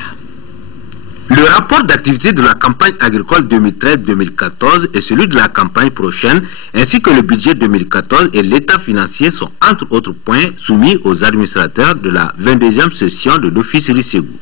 Le rapport d'activité de la campagne agricole 2013-2014 et celui de la campagne prochaine, ainsi que le budget 2014 et l'état financier sont entre autres points soumis aux administrateurs de la 22e session de l'Office Ségou.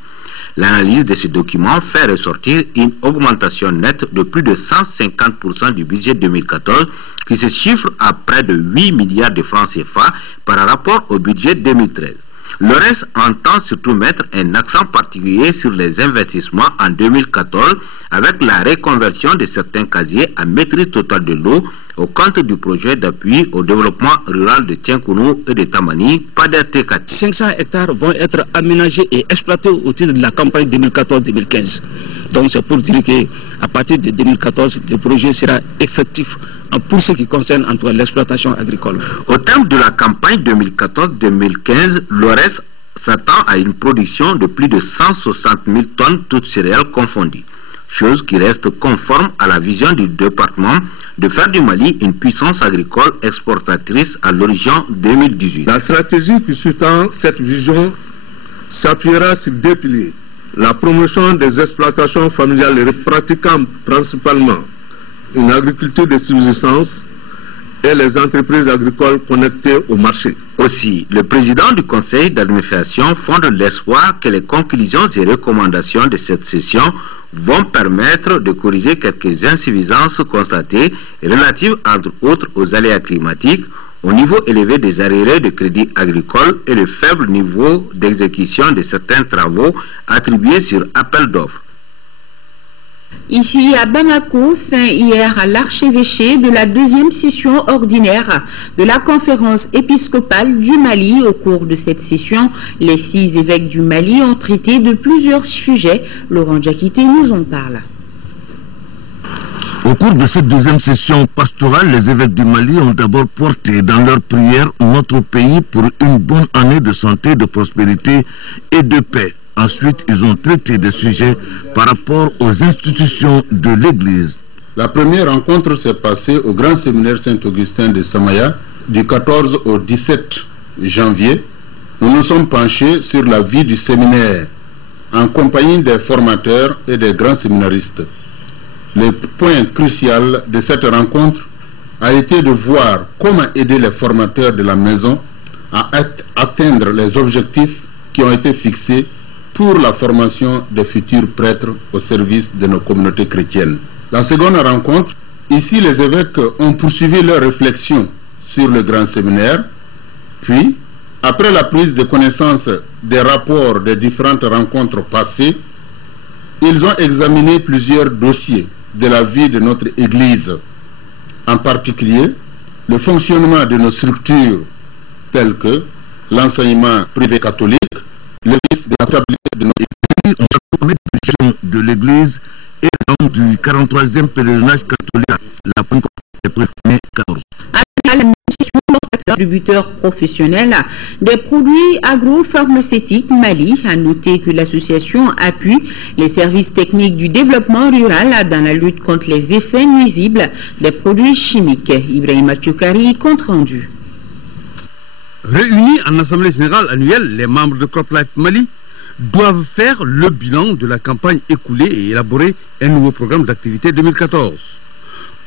L'analyse de ce document fait ressortir une augmentation nette de plus de 150% du budget 2014 qui se chiffre à près de 8 milliards de francs CFA par rapport au budget 2013. Le reste entend surtout mettre un accent particulier sur les investissements en 2014 avec la reconversion de certains casiers à maîtrise totale de l'eau au compte du projet d'appui au développement rural de Tienkonou et de Tamani, PADER-T4. 500 hectares vont être aménagés et exploités au titre de la campagne 2014-2015. Donc c'est pour dire qu'à partir de 2014, le projet sera effectif pour ce qui concerne entre l'exploitation agricole. Au terme de la campagne 2014-2015, l'ORES s'attend à une production de plus de 160 000 tonnes toutes céréales confondues, chose qui reste conforme à la vision du département de faire du Mali une puissance agricole exportatrice à l'horizon 2018. La stratégie qui sous-tend cette vision s'appuiera sur deux piliers: la promotion des exploitations familiales pratiquant principalement une agriculture de subsistance et les entreprises agricoles connectées au marché. Aussi, le président du conseil d'administration fonde l'espoir que les conclusions et recommandations de cette session vont permettre de corriger quelques insuffisances constatées relatives entre autres aux aléas climatiques, au niveau élevé des arriérés de crédit agricole et le faible niveau d'exécution de certains travaux attribués sur appel d'offres. Ici à Bamako, fin hier à l'archevêché de la deuxième session ordinaire de la conférence épiscopale du Mali. Au cours de cette session, les 6 évêques du Mali ont traité de plusieurs sujets. Laurent Diakité nous en parle. Au cours de cette deuxième session pastorale, les évêques du Mali ont d'abord porté dans leur prière notre pays pour une bonne année de santé, de prospérité et de paix. Ensuite, ils ont traité des sujets par rapport aux institutions de l'Église. La première rencontre s'est passée au Grand Séminaire Saint-Augustin de Samaya du 14 au 17 janvier. Nous nous sommes penchés sur la vie du séminaire en compagnie des formateurs et des grands séminaristes. Le point crucial de cette rencontre a été de voir comment aider les formateurs de la maison à atteindre les objectifs qui ont été fixés pour la formation des futurs prêtres au service de nos communautés chrétiennes. La seconde rencontre, ici les évêques ont poursuivi leur réflexion sur le grand séminaire, puis, après la prise de connaissance des rapports des différentes rencontres passées, ils ont examiné plusieurs dossiers de la vie de notre Église, en particulier le fonctionnement de nos structures telles que l'enseignement privé catholique, le risque de la comptabilité de nos églises. On va parler de l'Église et donc du 43e pèlerinage catholique, la première mai 14. Distributeur professionnel des produits agro-pharmaceutiques Mali a noté que l'association appuie les services techniques du développement rural dans la lutte contre les effets nuisibles des produits chimiques. Ibrahima Tchoukari, compte rendu. Réunis en assemblée générale annuelle, les membres de CropLife Mali doivent faire le bilan de la campagne écoulée et élaborer un nouveau programme d'activité 2014.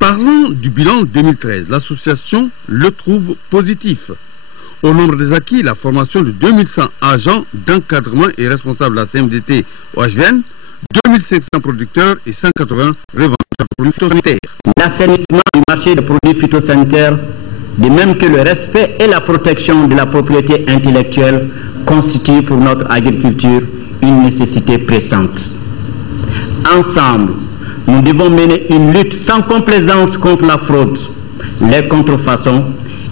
Parlant du bilan 2013, l'association le trouve positif. Au nombre des acquis, la formation de 2100 agents d'encadrement et responsables de la CMDT au HVN, 2500 producteurs et 180 revendeurs de produits phytosanitaires. L'assainissement du marché des produits phytosanitaires, de même que le respect et la protection de la propriété intellectuelle, constituent pour notre agriculture une nécessité pressante. Ensemble, nous devons mener une lutte sans complaisance contre la fraude, les contrefaçons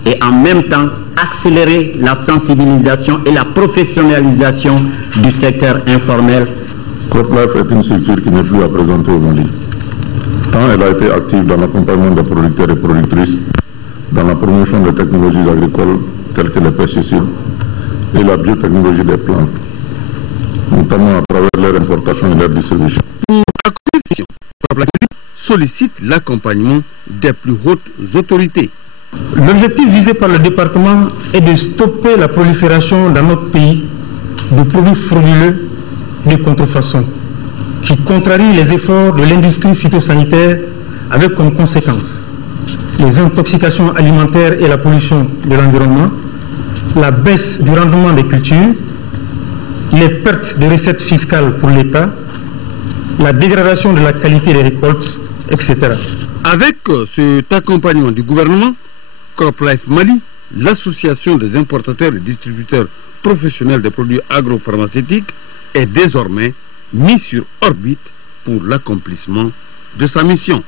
et en même temps accélérer la sensibilisation et la professionnalisation du secteur informel. CropLife est une structure qui n'est plus à présenter au Mali. Tant elle a été active dans l'accompagnement des producteurs et productrices, dans la promotion des technologies agricoles tels que les pesticides et la biotechnologie des plantes, notamment à travers leur importation et leur distribution. Pour la Commission, sollicite l'accompagnement des plus hautes autorités. L'objectif visé par le département est de stopper la prolifération dans notre pays de produits frauduleux de contrefaçon qui contrarient les efforts de l'industrie phytosanitaire avec comme conséquence les intoxications alimentaires et la pollution de l'environnement, la baisse du rendement des cultures, les pertes de recettes fiscales pour l'État, la dégradation de la qualité des récoltes, etc. Avec cet accompagnement du gouvernement, CropLife Mali, l'association des importateurs et distributeurs professionnels des produits agropharmaceutiques, est désormais mis sur orbite pour l'accomplissement de sa mission.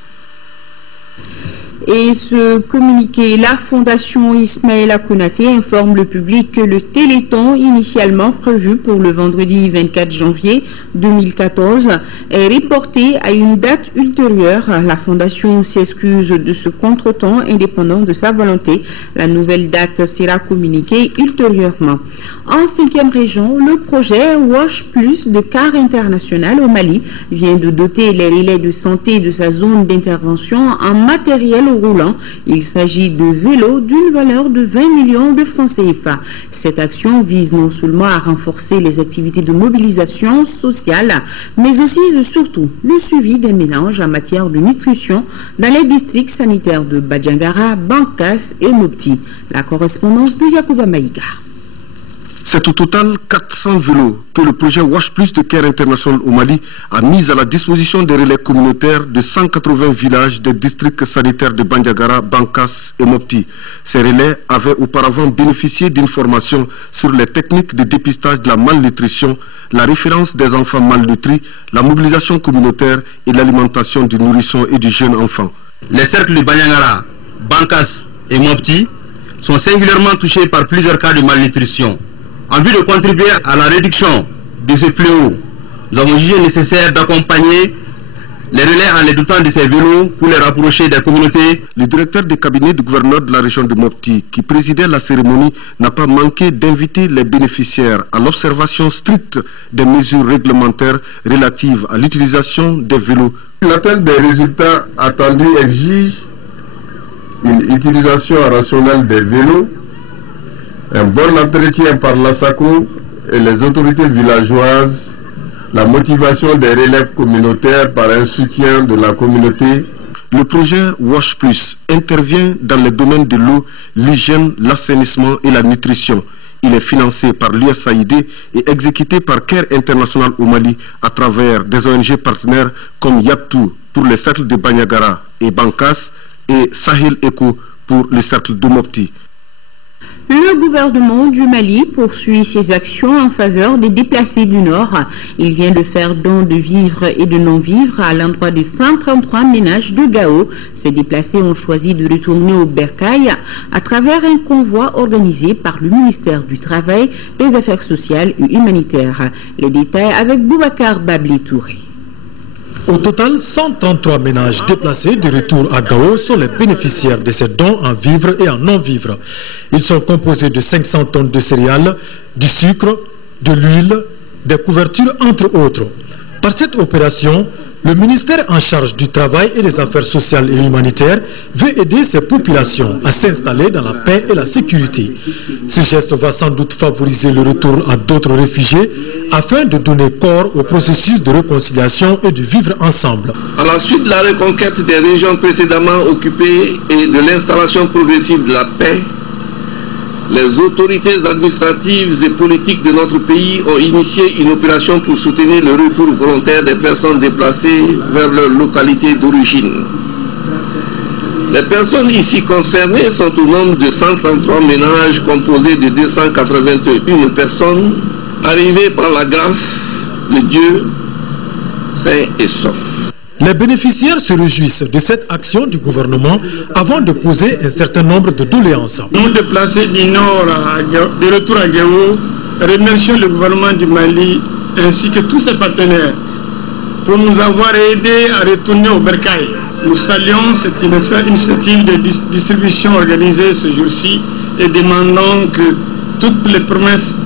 Et ce communiqué, la Fondation Ismaïla Konaté informe le public que le Téléthon initialement prévu pour le vendredi 24 janvier 2014 est reporté à une date ultérieure. La Fondation s'excuse de ce contretemps indépendant de sa volonté. La nouvelle date sera communiquée ultérieurement. En 5e région, le projet WASH Plus de car international au Mali vient de doter les relais de santé de sa zone d'intervention en matériel roulant. Il s'agit de vélos d'une valeur de 20 millions de francs CFA. Cette action vise non seulement à renforcer les activités de mobilisation sociale, mais aussi et surtout le suivi des ménages en matière de nutrition dans les districts sanitaires de Badjangara, Bankas et Mopti. La correspondance de Yacouba Maïga. C'est au total 400 vélos que le projet WASH Plus de Care International au Mali a mis à la disposition des relais communautaires de 180 villages des districts sanitaires de Bandiagara, Bankas et Mopti. Ces relais avaient auparavant bénéficié d'une formation sur les techniques de dépistage de la malnutrition, la référence des enfants malnutris, la mobilisation communautaire et l'alimentation du nourrisson et du jeune enfant. Les cercles de Bandiagara, Bankas et Mopti sont singulièrement touchés par plusieurs cas de malnutrition. En vue de contribuer à la réduction de ce fléau, nous avons jugé nécessaire d'accompagner les relais en les dotant de ces vélos pour les rapprocher des communautés. Le directeur de cabinet du gouverneur de la région de Mopti, qui présidait la cérémonie, n'a pas manqué d'inviter les bénéficiaires à l'observation stricte des mesures réglementaires relatives à l'utilisation des vélos. L'atteinte des résultats attendus exige une utilisation rationnelle des vélos, un bon entretien par l'ASACO et les autorités villageoises, la motivation des relais communautaires par un soutien de la communauté. Le projet WASH Plus intervient dans les domaines de l'eau, l'hygiène, l'assainissement et la nutrition. Il est financé par l'USAID et exécuté par Care International au Mali à travers des ONG partenaires comme Yaptou pour les cercles de Bandiagara et Bankas et Sahel Eco pour les cercles de Mopti. Le gouvernement du Mali poursuit ses actions en faveur des déplacés du Nord. Il vient de faire don de vivres et de non-vivres à l'endroit des 133 ménages de Gao. Ces déplacés ont choisi de retourner au Bercail à travers un convoi organisé par le ministère du Travail, des Affaires sociales et humanitaires. Les détails avec Boubacar Babli Touré. Au total, 133 ménages déplacés de retour à Gao sont les bénéficiaires de ces dons en vivres et en non-vivres. Ils sont composés de 500 tonnes de céréales, du sucre, de l'huile, des couvertures entre autres. Par cette opération, le ministère en charge du travail et des affaires sociales et humanitaires veut aider ces populations à s'installer dans la paix et la sécurité. Ce geste va sans doute favoriser le retour à d'autres réfugiés afin de donner corps au processus de réconciliation et de vivre ensemble. À la suite de la reconquête des régions précédemment occupées et de l'installation progressive de la paix, les autorités administratives et politiques de notre pays ont initié une opération pour soutenir le retour volontaire des personnes déplacées vers leur localité d'origine. Les personnes ici concernées sont au nombre de 133 ménages composés de 281 personnes arrivées par la grâce de Dieu saint et sauf. Les bénéficiaires se réjouissent de cette action du gouvernement avant de poser un certain nombre de doléances. Nous déplacés du Nord de retour à Gao, remercions le gouvernement du Mali ainsi que tous ses partenaires pour nous avoir aidés à retourner au Bercail. Nous saluons cette initiative de distribution organisée ce jour-ci et demandons que toutes les promesses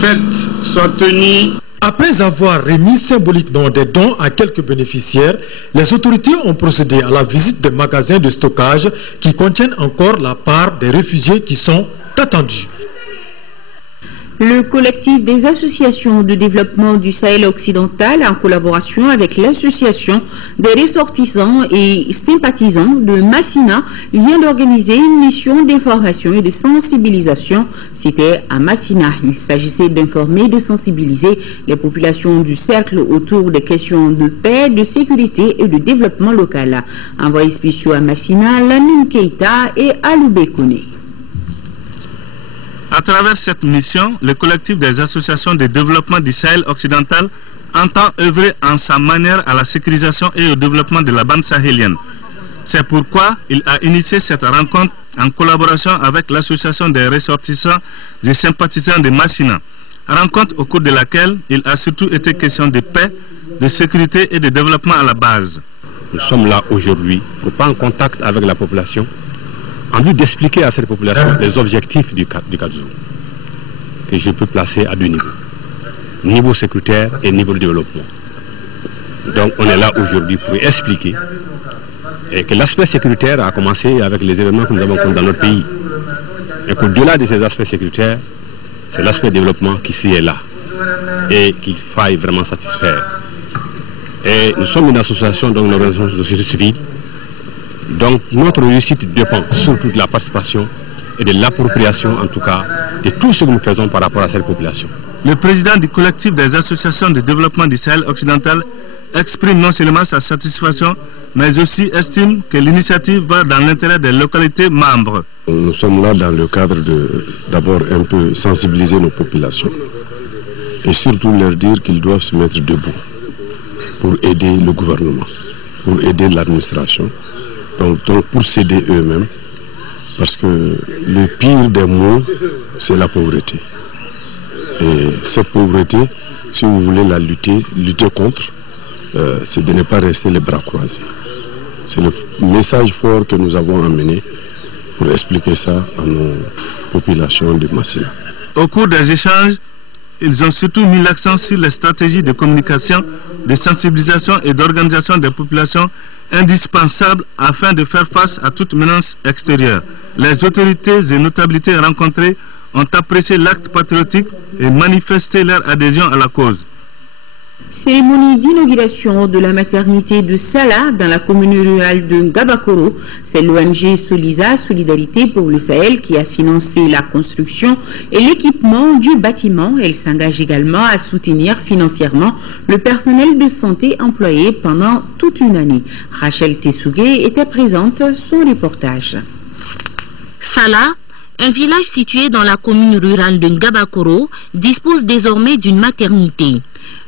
faites soient tenues. Après avoir remis symboliquement des dons à quelques bénéficiaires, les autorités ont procédé à la visite des magasins de stockage qui contiennent encore la part des réfugiés qui sont attendus. Le collectif des associations de développement du Sahel occidental, en collaboration avec l'association des ressortissants et sympathisants de Massina, vient d'organiser une mission d'information et de sensibilisation. C'était à Massina. Il s'agissait d'informer et de sensibiliser les populations du cercle autour des questions de paix, de sécurité et de développement local. Envoyés spéciaux à Massina, Lamine Keita et Aloubé Kone. À travers cette mission, le collectif des associations de développement du Sahel occidental entend œuvrer en sa manière à la sécurisation et au développement de la bande sahélienne. C'est pourquoi il a initié cette rencontre en collaboration avec l'association des ressortissants et sympathisants de Massina. Rencontre au cours de laquelle il a surtout été question de paix, de sécurité et de développement à la base. Nous sommes là aujourd'hui, nous sommes en contact avec la population, en vue d'expliquer à cette population les objectifs du CADZO, que je peux placer à deux niveaux, niveau sécuritaire et niveau de développement. Donc on est là aujourd'hui pour expliquer et que l'aspect sécuritaire a commencé avec les événements que nous avons connus dans notre pays. Et qu'au-delà de ces aspects sécuritaires, c'est l'aspect développement qui s'y est là et qu'il faille vraiment satisfaire. Et nous sommes une association, donc une organisation de société civile. Donc notre réussite dépend surtout de la participation et de l'appropriation en tout cas de tout ce que nous faisons par rapport à cette population. Le président du collectif des associations de développement du Sahel occidental exprime non seulement sa satisfaction mais aussi estime que l'initiative va dans l'intérêt des localités membres. Nous sommes là dans le cadre de d'abord un peu sensibiliser nos populations et surtout leur dire qu'ils doivent se mettre debout pour aider le gouvernement, pour aider l'administration. Donc pour s'aider eux-mêmes, parce que le pire des maux, c'est la pauvreté. Et cette pauvreté, si vous voulez la lutter contre, c'est de ne pas rester les bras croisés. C'est le message fort que nous avons amené pour expliquer ça à nos populations de Massina. Au cours des échanges, ils ont surtout mis l'accent sur les stratégies de communication, de sensibilisation et d'organisation des populations indispensables afin de faire face à toute menace extérieure. Les autorités et notabilités rencontrées ont apprécié l'acte patriotique et manifesté leur adhésion à la cause. Cérémonie d'inauguration de la maternité de Salah dans la commune rurale de Ngabakoro. C'est l'ONG Solisa, Solidarité pour le Sahel, qui a financé la construction et l'équipement du bâtiment. Elle s'engage également à soutenir financièrement le personnel de santé employé pendant toute une année. Rachel Tessougué était présente, son reportage. Salah, un village situé dans la commune rurale de Ngabakoro, dispose désormais d'une maternité.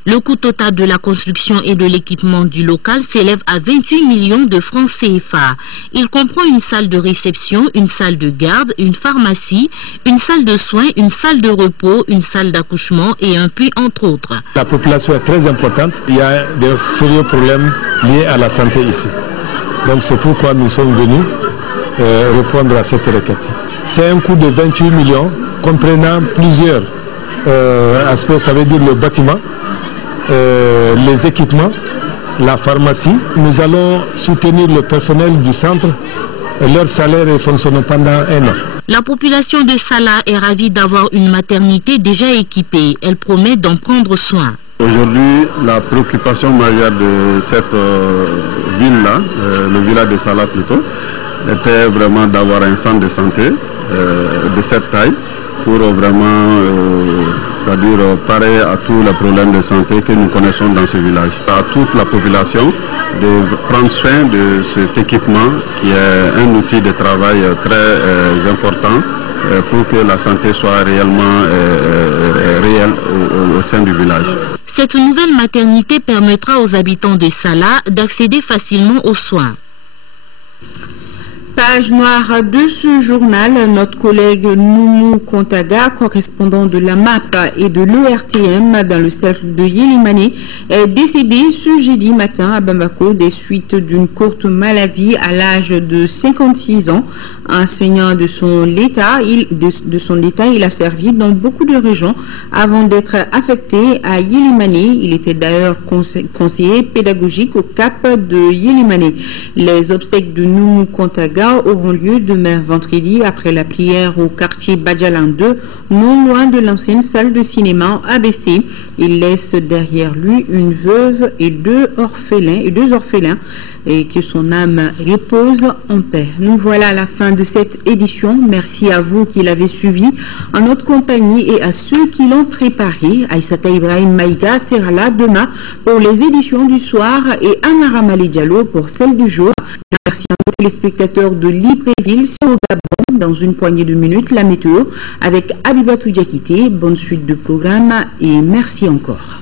Le coût total de la construction et de l'équipement du local s'élève à 28 millions de francs CFA. Il comprend une salle de réception, une salle de garde, une pharmacie, une salle de soins, une salle de repos, une salle d'accouchement et un puits entre autres. La population est très importante. Il y a des sérieux problèmes liés à la santé ici. Donc c'est pourquoi nous sommes venus répondre à cette requête. C'est un coût de 28 millions comprenant plusieurs aspects, ça veut dire le bâtiment, les équipements, la pharmacie. Nous allons soutenir le personnel du centre, leur salaire est fonctionnant pendant un an. La population de Salah est ravie d'avoir une maternité déjà équipée. Elle promet d'en prendre soin. Aujourd'hui, la préoccupation majeure de cette ville-là, le village de Salah plutôt, était vraiment d'avoir un centre de santé de cette taille pour vraiment, c'est-à-dire parer à tous les problèmes de santé que nous connaissons dans ce village. À toute la population de prendre soin de cet équipement qui est un outil de travail très important pour que la santé soit réellement réelle au sein du village. Cette nouvelle maternité permettra aux habitants de Salah d'accéder facilement aux soins. Page noire de ce journal, notre collègue Noumou Kontaga, correspondant de la MAP et de l'ORTM dans le cercle de Yélimane, est décédé ce jeudi matin à Bamako des suites d'une courte maladie à l'âge de 56 ans. Enseignant de son état, il a servi dans beaucoup de régions avant d'être affecté à Yélimani. Il était d'ailleurs conseiller pédagogique au CAP de Yélimani. Les obsèques de Nou Kontaga auront lieu demain vendredi après la prière au quartier Badjalan 2, non loin de l'ancienne salle de cinéma ABC. Il laisse derrière lui une veuve et deux orphelins et que son âme repose en paix. Nous voilà à la fin de cette édition. Merci à vous qui l'avez suivi en notre compagnie et à ceux qui l'ont préparé. Aïssata Ibrahim Maïga sera là demain pour les éditions du soir et Anna Ramali Diallo pour celle du jour. Merci à nos téléspectateurs de Libreville, c'est au Gabon. Dans une poignée de minutes, la météo avec Abibatou Diakité. Bonne suite de programme et merci encore.